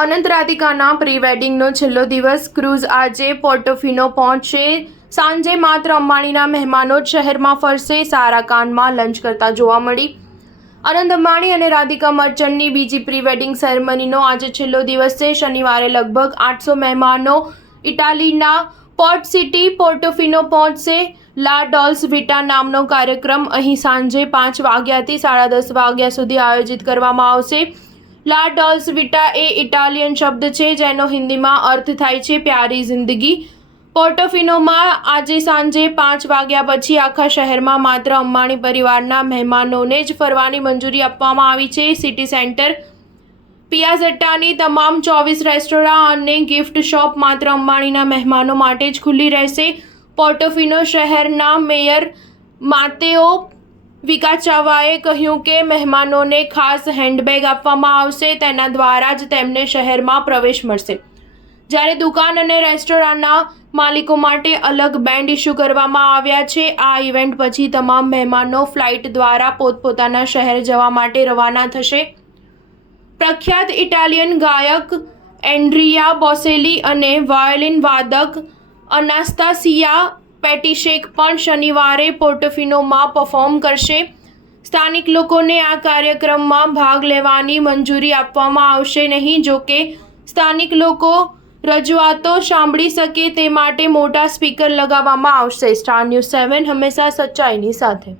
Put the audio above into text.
અનંત રાધિકાના pre વેડિંગનો છેલ્લો દિવસ cruise આજે પોર્ટોફિનો પહોંચશે। સાંજે માત્ર અંબાણીના મહેમાનો જ શહેરમાં ફરશે। સારા કાનમાં લંચ કરતા જોવા મળી। અનંત અંબાણી અને રાધિકા મર્ચન્ટની બીજી પ્રી વેડિંગ સેરેમનીનો આજે છેલ્લો દિવસ છે। શનિવારે લગભગ 800 મહેમાનો ઇટાલીના પોર્ટ સિટી પોર્ટોફિનો પહોંચશે। લા ડોલ્સ વિટા નામનો કાર્યક્રમ અહીં સાંજે 5 વાગ્યાથી 10:30 વાગ્યા સુધી આયોજિત કરવામાં આવશે। લા ડોલ્સ વિટા એ ઇટાલિયન શબ્દ છે જેનો હિન્દીમાં અર્થ થાય છે પ્યારી જિંદગી। પોર્ટોફિનોમાં આજે સાંજે 5 વાગ્યા પછી આખા શહેરમાં માત્ર અંબાણી પરિવારના મહેમાનોને જ ફરવાની મંજૂરી આપવામાં આવી છે। સિટી સેન્ટર પિયાઝેટ્ટાની તમામ 24 રેસ્ટોરાં અને ગિફ્ટ શોપ માત્ર અંબાણીના મહેમાનો માટે જ ખુલ્લી રહેશે। પોર્ટોફિનો શહેરના મેયર માતેઓ વિકાચાવાએ કહ્યું કે મહેમાનોને ખાસ હેન્ડબેગ આપવામાં આવશે, તેના દ્વારા જ તેમને શહેરમાં પ્રવેશ મળશે। જ્યારે દુકાન અને રેસ્ટોરાંના માલિકો માટે અલગ બેન્ડ ઇસ્યુ કરવામાં આવ્યા છે। આ ઇવેન્ટ પછી તમામ મહેમાનો ફ્લાઇટ દ્વારા પોતપોતાના શહેર જવા માટે રવાના થશે। પ્રખ્યાત ઇટાલિયન ગાયક એન્ડ્રિયા બોસેલી અને વાયોલિન વાદક અનાસ્તાસિયા પેટિશેક પણ શનિવારે પોર્ટોફિનોમાં પરફોર્મ કરશે। સ્થાનિક લોકોને આ કાર્યક્રમમાં ભાગ લેવાની મંજૂરી આપવામાં આવશે નહીં। જોકે સ્થાનિક લોકો રજૂઆતો સાંભળી શકે તે માટે મોટા સ્પીકર લગાવવામાં આવશે। સ્ટાર ન્યૂઝ 7 હંમેશા સચ્ચાઈની સાથે।